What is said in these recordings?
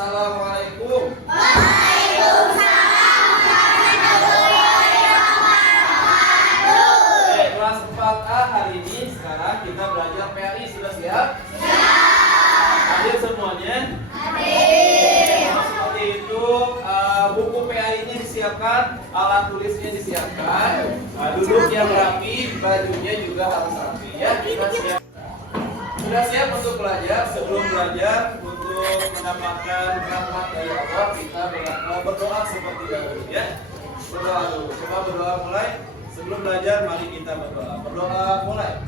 Assalamualaikum. Waalaikumsalam warahmatullahi wabarakatuh. Oke, kelas 4A hari ini sekarang kita belajar PAI. Sudah siap? Siap. Hadir semuanya? Hadir. Seperti itu, buku PAI-nya disiapkan, alat tulisnya disiapkan, duduk yang rapi, bajunya juga harus rapi ya. Kita siap. Sudah siap untuk belajar? Sebelum belajar, untuk mendapatkan rahmat dari Allah, kita berdoa seperti dahulu ya. Berdoa dulu. Coba berdoa mulai. Sebelum belajar, mari kita berdoa. Berdoa mulai.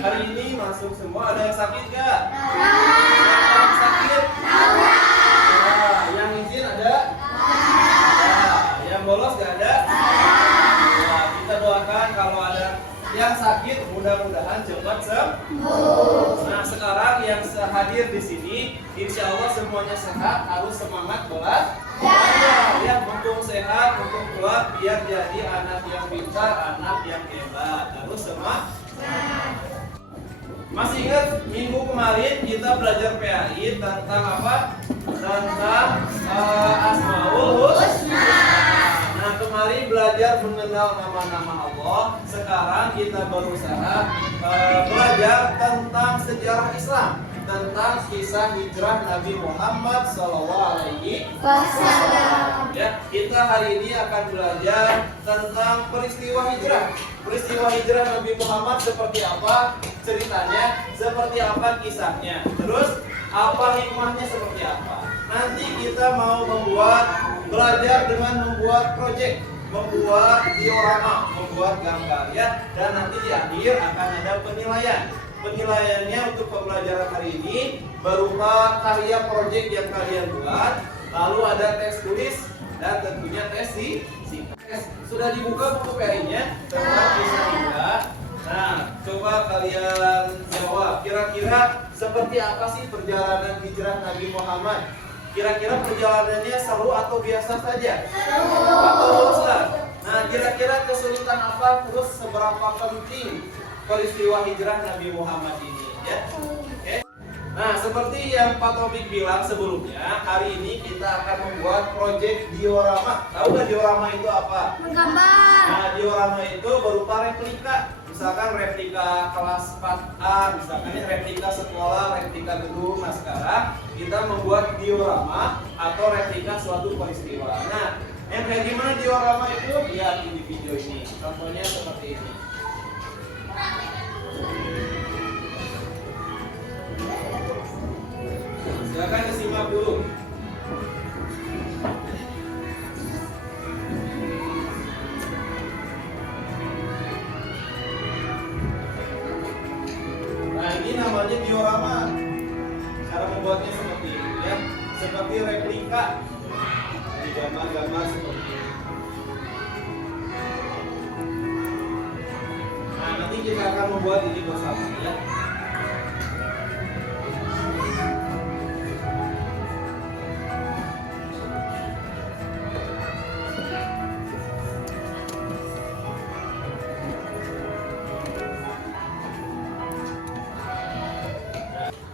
Hari ini masuk semua. Ada yang sakit gak? Yang sakit? Yang izin ada? Yang bolos gak ada? Kita doakan kalau ada yang sakit mudah-mudahan cepat sembuh. Nah, sekarang yang hadir di sini, insya Allah semuanya sehat, harus semangat belajar. Ya, mumpung sehat, mumpung kuat, biar jadi anak yang pintar, anak yang hebat. Harus semangat. Masih ingat minggu kemarin kita belajar PAI tentang apa? Tentang Asmaul Husna. Nah, kemarin belajar mengenal nama-nama Allah. Sekarang kita berusaha belajar tentang sejarah Islam, tentang kisah hijrah Nabi Muhammad SAW. Ya, kita hari ini akan belajar tentang peristiwa hijrah. Peristiwa hijrah Nabi Muhammad seperti apa ceritanya, seperti apa kisahnya, terus apa hikmahnya seperti apa. Nanti kita mau belajar dengan membuat proyek, membuat diorama, membuat gambar ya. Dan nanti di akhir akan ada penilaian. Penilaiannya untuk pembelajaran hari ini berupa karya proyek yang kalian buat, lalu ada tes tulis dan tentunya tes singkat. Sudah dibuka buku PAI-nya tentang kisah hijrah. Nah, coba kalian jawab. Kira-kira seperti apa sih perjalanan hijrah Nabi Muhammad? Kira-kira perjalanannya seru atau biasa saja? Atau bosan? Nah, kira-kira kesulitan apa? Terus seberapa penting peristiwa hijrah Nabi Muhammad ini? Ya, oke. Nah, seperti yang Pak Taufik bilang sebelumnya, hari ini kita akan membuat proyek diorama. Tahu nggak diorama itu apa? Menggambar. Nah, diorama itu berupa replika. Misalkan replika kelas 4A, misalkan ini replika sekolah, replika gedung. Nah, sekarang kita membuat diorama atau replika suatu peristiwa. Nah, yang kayak gimana diorama itu? Lihat di video ini. Contohnya seperti ini. Silakan disimak dulu. Nah, ini namanya diorama. Cara membuatnya seperti ini ya, seperti replika. Di gambar-gambar seperti ini. Nah, nanti kita akan membuat ini bersama ya.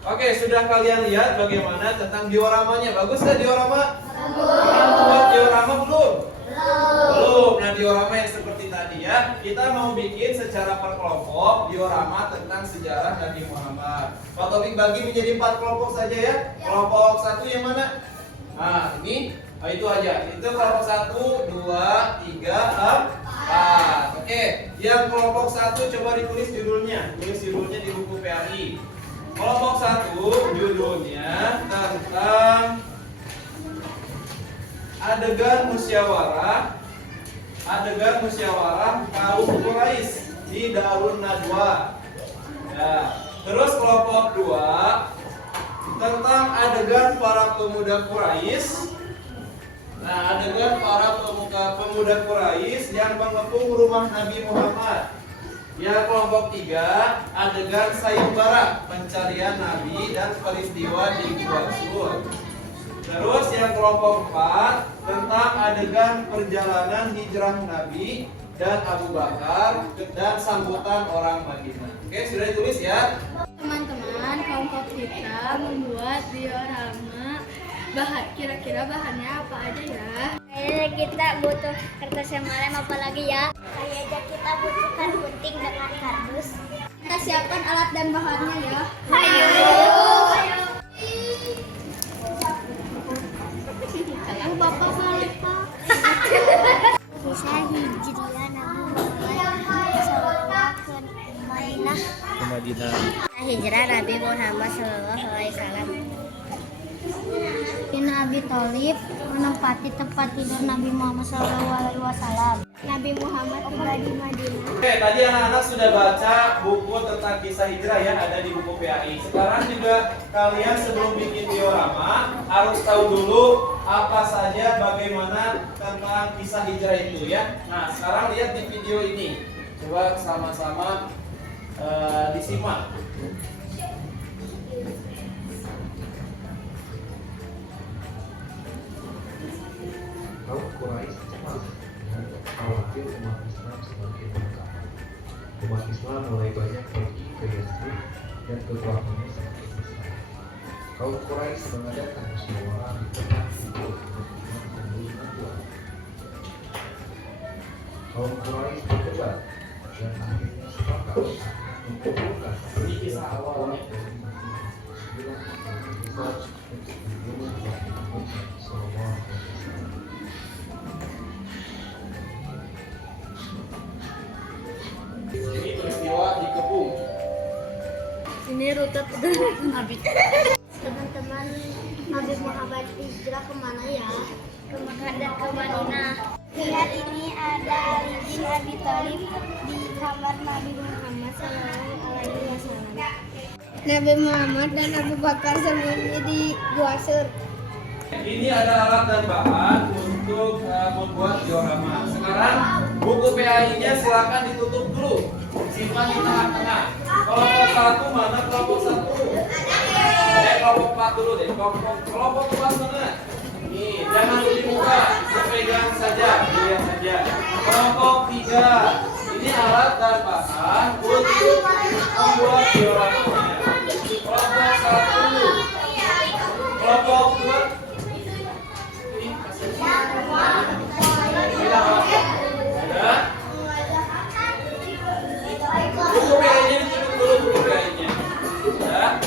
Oke, sudah kalian lihat bagaimana tentang dioramanya? Bagus nggak diorama? Kalian buat diorama belum? Belum. Nah, diorama yang seperti tadi ya. Kita mau bikin secara per kelompok diorama tentang sejarah Nabi Muhammad. Pak Taufik bagi menjadi 4 kelompok saja ya. Kelompok 1 yang mana? Nah, ini itu aja. Itu kelompok 1, 2, 3, 4. Oke, yang kelompok 1 coba ditulis judulnya. Tulis judulnya di buku PAI. Kelompok 1 judulnya tentang adegan musyawarah kaum Quraisy. di Darun Najwa. Ya. Terus kelompok 2 tentang adegan para pemuda Quraisy. Nah, adegan para pemuda Quraisy yang mengepung rumah Nabi Muhammad. Ya, kelompok 3 adegan sayembara pencarian Nabi dan peristiwa di Gua Sur. Terus yang kelompok 4 tentang adegan perjalanan hijrah Nabi dan Abu Bakar dan sambutan orang Madinah. Oke, sudah ditulis ya? Teman-teman, kelompok kita membuat diorama. Kira-kira bahannya apa aja ya? Kayaknya kita butuh kertas yang lem apalagi ya? Kayaknya kita butuhkan gunting dengan kardus. Kita siapkan alat dan bahannya ya. Ayo. Bapak balik Pak. Kisah hijriah Nabi Muhammad sallallahu ke Madinah. Hijrah Nabi Muhammad sallallahu alaihi wasallam. Sayyidina Abi Thalib menempati tempat tidur Nabi Muhammad SAW. Nabi Muhammad tiba di Madinah. Oke, tadi anak-anak sudah baca buku tentang kisah hijrah ya, ada di buku PAI. Sekarang juga kalian sebelum bikin diorama harus tahu dulu apa saja bagaimana tentang kisah hijrah itu ya. Nah, sekarang lihat di video ini. Coba sama-sama disimak. Kaum Quraisy cemas dan khawatir umat Islam semakin berkah. Umat Islam mulai banyak pergi ke Yastrib dan kekuatannya semakin besar. Kaum Quraisy mengadakan musyawarah di tempat tidur Madinah. Kaum Quraisy berdebat dan akhirnya sepakat mengumpulkan Kisah awalnya. Ini peristiwa dikepung. Ini rute perjalanan Nabi. Teman-teman, Nabi Muhammad hijrah kemana ya? Ke Mekah dan ke Madinah. Lihat ini ada Ali bin Abi Thalib di kamar Nabi Muhammad sallallahu alaihi wasallam. Nabi Muhammad dan Abu Bakar sembunyi di Gua Sur. Ini ada alat dan bahan untuk membuat diorama. Sekarang buku PAI-nya silakan ditutup dulu. Simpan di tengah-tengah. Kelompok 1 mana kelompok 1? Kelompok 4 dulu deh. Kelompok 4 mana? Nih, jangan dibuka, dipegang saja, dilihat saja. Kelompok 3, ini alat dan bahan untuk membuat dioramanya. Kelompok 1, kelompok 2. Buku PAI-nya ditutup dulu buku PAI-nya. Ya.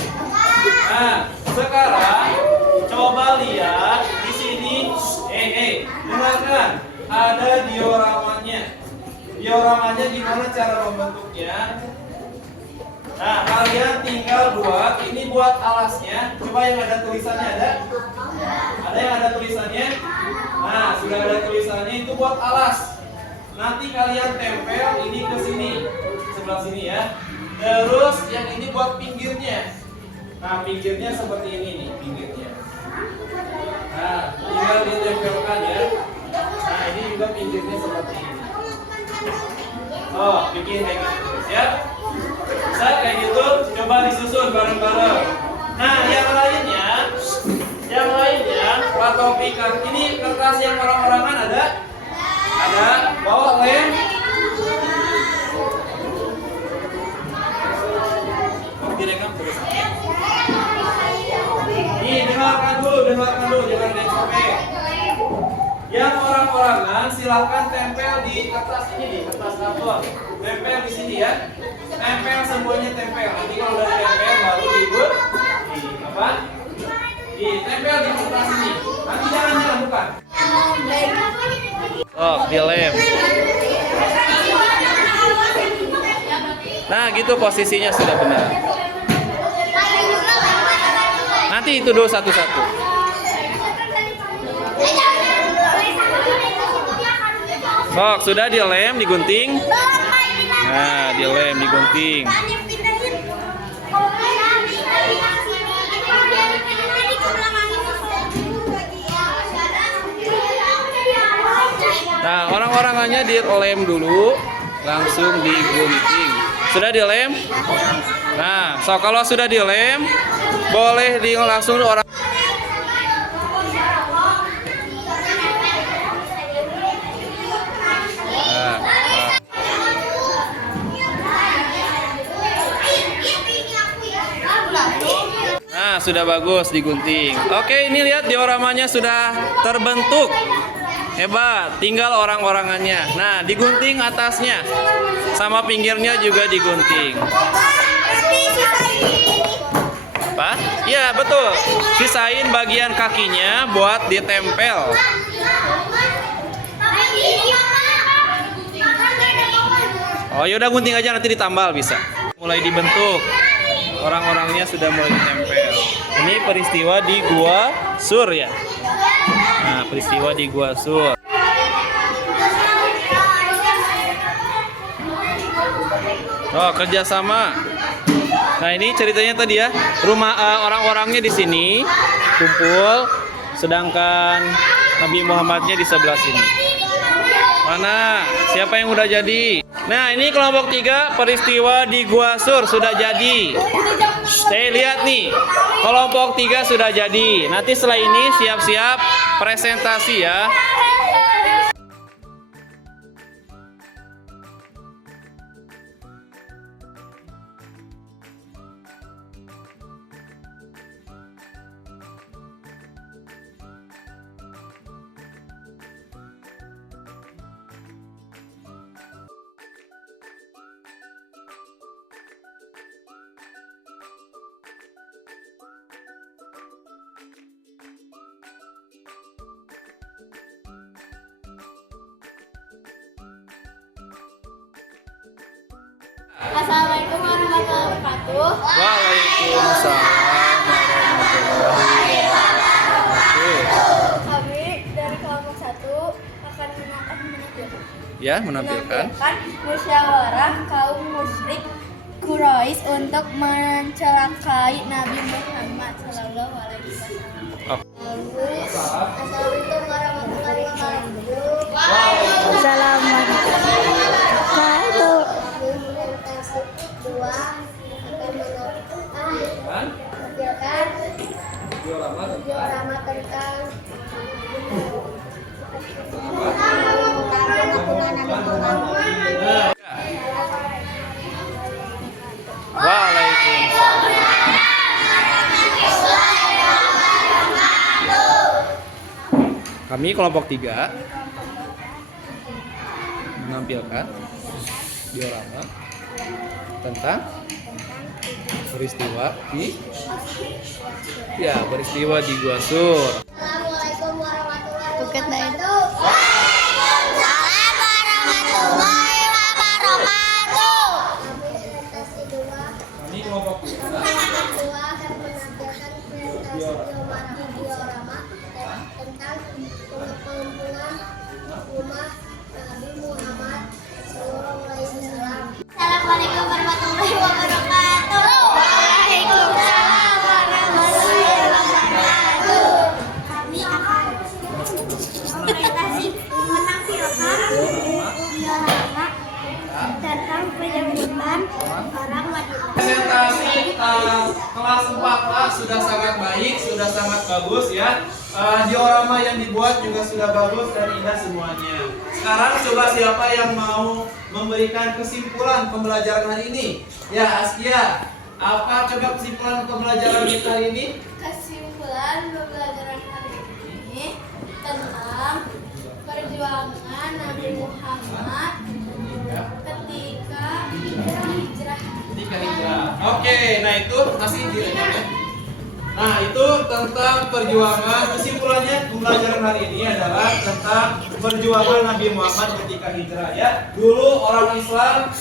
Nah, sekarang coba lihat di sini. Dengarkan, ada dioramanya. Dioramanya gimana cara membentuknya? Nah, kalian tinggal buat. Ini buat alasnya. Coba yang ada tulisannya ada? Ada yang ada tulisannya? Nah, sudah ada tulisannya itu buat alas. Nanti kalian tempel ini ke sini, sebelah sini ya. Terus yang ini buat pinggirnya. Nah, pinggirnya seperti ini nih, pinggirnya. Nah, tinggal ditempelkan ya. Nah, ini juga pinggirnya seperti ini. Oh, bikin kayak gitu, ya. Bisa kayak gitu, coba disusun bareng-bareng. Nah, yang lainnya, Pak Taufik, ini kertas yang orang-orangan ada? Ada, bawa lem. Direkam terus. Nih, dengarkan dulu, jangan capek. Yang orang-orangan silahkan tempel di kertas ini, di kertas karton. Tempel di sini ya. Tempel semuanya tempel. Nanti kalau udah tempel baru dibuat. Apa? Tempel di kertas ini. Nanti jangan bukan. Oh, dia lem. Nah, gitu posisinya sudah benar. Nanti itu dulu satu-satu. Sok, sudah dilem, digunting. Nah, dilem, digunting. Nah, orang-orangannya dilem dulu, langsung digunting. Sudah dilem? Nah, so kalau sudah dilem, boleh langsung orang. Nah, sudah bagus digunting. Oke, ini lihat dioramanya sudah terbentuk. Hebat, tinggal orang-orangannya. Nah, digunting atasnya. Sama pinggirnya juga digunting. Apa? Iya, betul. Sisain bagian kakinya buat ditempel. Oh, yaudah gunting aja, nanti ditambal bisa. Mulai dibentuk. Orang-orangnya sudah mulai ditempel. Ini peristiwa di Gua Sur ya. Nah, peristiwa di Gua Sur. Oh, kerjasama. Nah, ini ceritanya tadi ya. Rumah orang-orangnya di sini kumpul, sedangkan Nabi Muhammadnya di sebelah sini. Mana? Siapa yang udah jadi? Nah, ini kelompok 3 peristiwa di Gua Sur sudah jadi. Saya lihat nih, kelompok 3 sudah jadi. Nanti setelah ini siap-siap presentasi ya. Assalamualaikum warahmatullahi wabarakatuh. Waalaikumsalam warahmatullahi wabarakatuh. Kami dari kelompok 1 akan Menampilkan musyawarah kaum musyrik Quraisy untuk mencelakai Nabi Muhammad Sallallahu Alaihi Wasallam. Assalamualaikum warahmatullahi wabarakatuh. Diorama tentang Kami kelompok 3 menampilkan diorama tentang peristiwa di Gua Sur. Assalamualaikum warahmatullahi Bukan lain. wabarakatuh. Waalaikumsalam warahmatullahi wabarakatuh. Presentasi 2. Kami kelompok 3 akan menampilkan presentasi diorama tentang pengumpulan rumah Nabi Muhammad Sallallahu Alaihi Wasallam. Assalamualaikum warahmatullahi wabarakatuh. Waalaikumsalam warahmatullahi wabarakatuh. Kami akan presentasi menampilkan diorama tentang penyambutan orang Madinah. Presentasi kelas 4A sudah sangat baik, sudah sangat bagus ya. Diorama yang dibuat juga sudah bagus dan indah semuanya. Sekarang coba siapa yang mau memberikan kesimpulan pembelajaran hari ini? Ya, Askia. Apa coba kesimpulan pembelajaran kita hari ini? Kesimpulan pembelajaran hari ini tentang perjuangan Nabi Muhammad ketika hijrah. Oke, nah itu masih direkam ya. Nah, itu tentang perjuangan. Kesimpulannya pembelajaran hari ini adalah tentang perjuangan Nabi Muhammad ketika hijrah ya. Dulu orang Islam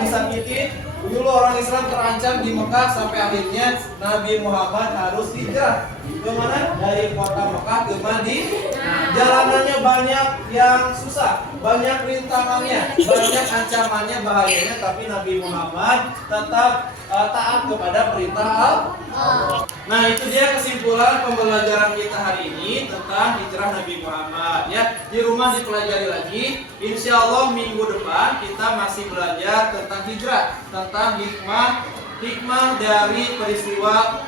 disakitin, dulu orang Islam terancam di Mekah sampai akhirnya Nabi Muhammad harus hijrah. Kemana? Dari kota Mekah ke Madinah. Jalanannya banyak yang susah, banyak rintangannya, banyak ancamannya, bahayanya, tapi Nabi Muhammad tetap taat kepada perintah Allah. Nah, itu dia kesimpulan pembelajaran kita hari ini tentang hijrah Nabi Muhammad ya. Di rumah dipelajari lagi. Insya Allah minggu depan kita masih belajar tentang hijrah, tentang hikmah dari peristiwa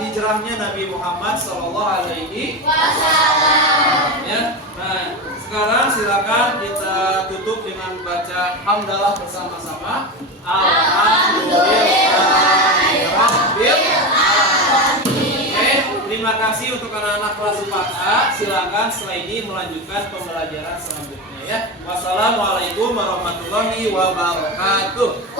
hijrahnya Nabi Muhammad Sallallahu Alaihi Wasallam. Ya. Nah, sekarang silakan kita tutup dengan baca hamdalah bersama-sama. Alhamdulillahirabbil alamin. Terima kasih untuk anak-anak kelas 4A. Silakan setelah ini melanjutkan pembelajaran selanjutnya ya. Wassalamualaikum warahmatullahi wabarakatuh.